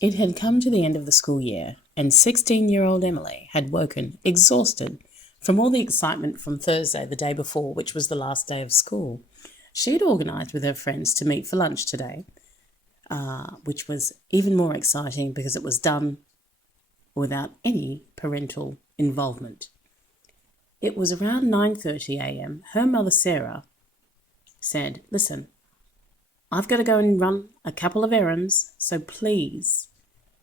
It had come to the end of the school year, and 16-year-old Emily had woken exhausted from all the excitement from Thursday, the day before, which was the last day of school. She had organised with her friends to meet for lunch today, which was even more exciting because it was done without any parental involvement. It was around 9:30 a.m. Her mother, Sarah, said, "Listen, I've got to go and run a couple of errands, so please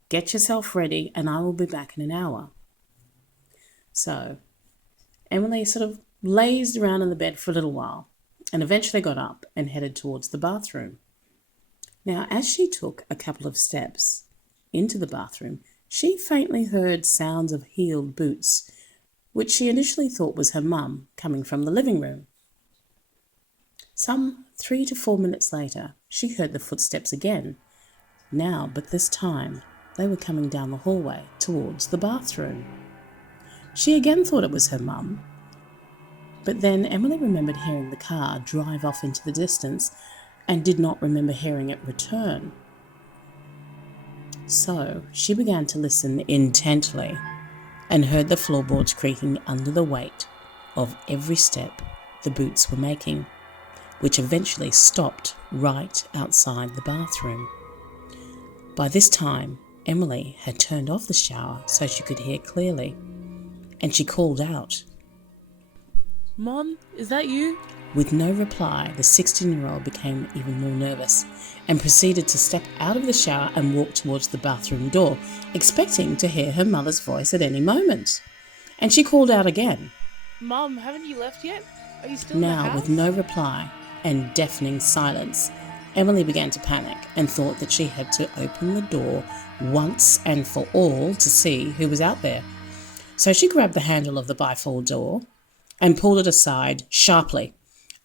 get yourself ready and I will be back in an hour." So Emily sort of lazed around in the bed for a little while and eventually got up and headed towards the bathroom. Now, as she took a couple of steps into the bathroom, she faintly heard sounds of heeled boots, which she initially thought was her mum coming from the living room. Some 3 to 4 minutes later, she heard the footsteps again. Now, but this time, they were coming down the hallway towards the bathroom. She again thought it was her mum, but then Emily remembered hearing the car drive off into the distance and did not remember hearing it return. So she began to listen intently and heard the floorboards creaking under the weight of every step the boots were making, which eventually stopped right outside the bathroom. By this time, Emily had turned off the shower so she could hear clearly, and she called out. "Mom, is that you?" With no reply, the 16-year-old became even more nervous and proceeded to step out of the shower and walk towards the bathroom door, expecting to hear her mother's voice at any moment. And she called out again. "Mom, haven't you left yet? Are you still in the Now, house?" with no reply and deafening silence, Emily began to panic and thought that she had to open the door once and for all to see who was out there. So she grabbed the handle of the bifold door and pulled it aside sharply,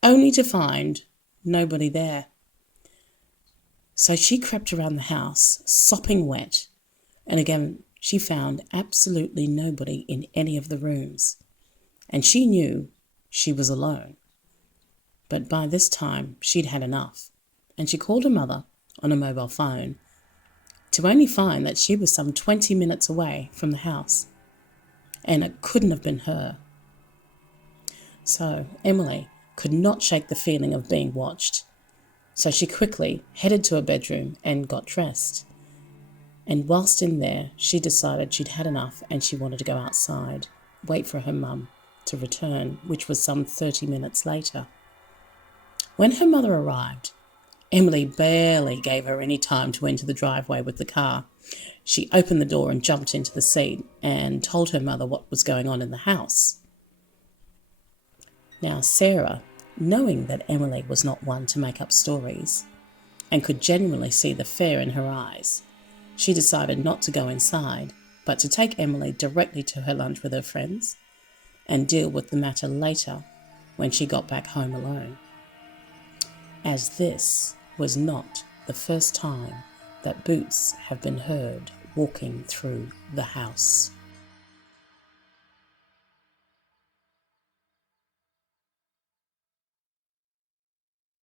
only to find nobody there. So she crept around the house, sopping wet, and again she found absolutely nobody in any of the rooms. And she knew she was alone. But by this time she'd had enough, and she called her mother on a mobile phone, to only find that she was some 20 minutes away from the house, and it couldn't have been her. So Emily could not shake the feeling of being watched. So she quickly headed to her bedroom and got dressed. And whilst in there, she decided she'd had enough and she wanted to go outside, wait for her mum to return, which was some 30 minutes later. When her mother arrived, Emily barely gave her any time to enter the driveway with the car. She opened the door and jumped into the seat and told her mother what was going on in the house. Now, Sarah, knowing that Emily was not one to make up stories and could genuinely see the fear in her eyes, she decided not to go inside, but to take Emily directly to her lunch with her friends and deal with the matter later when she got back home alone. As this was not the first time that boots have been heard walking through the house.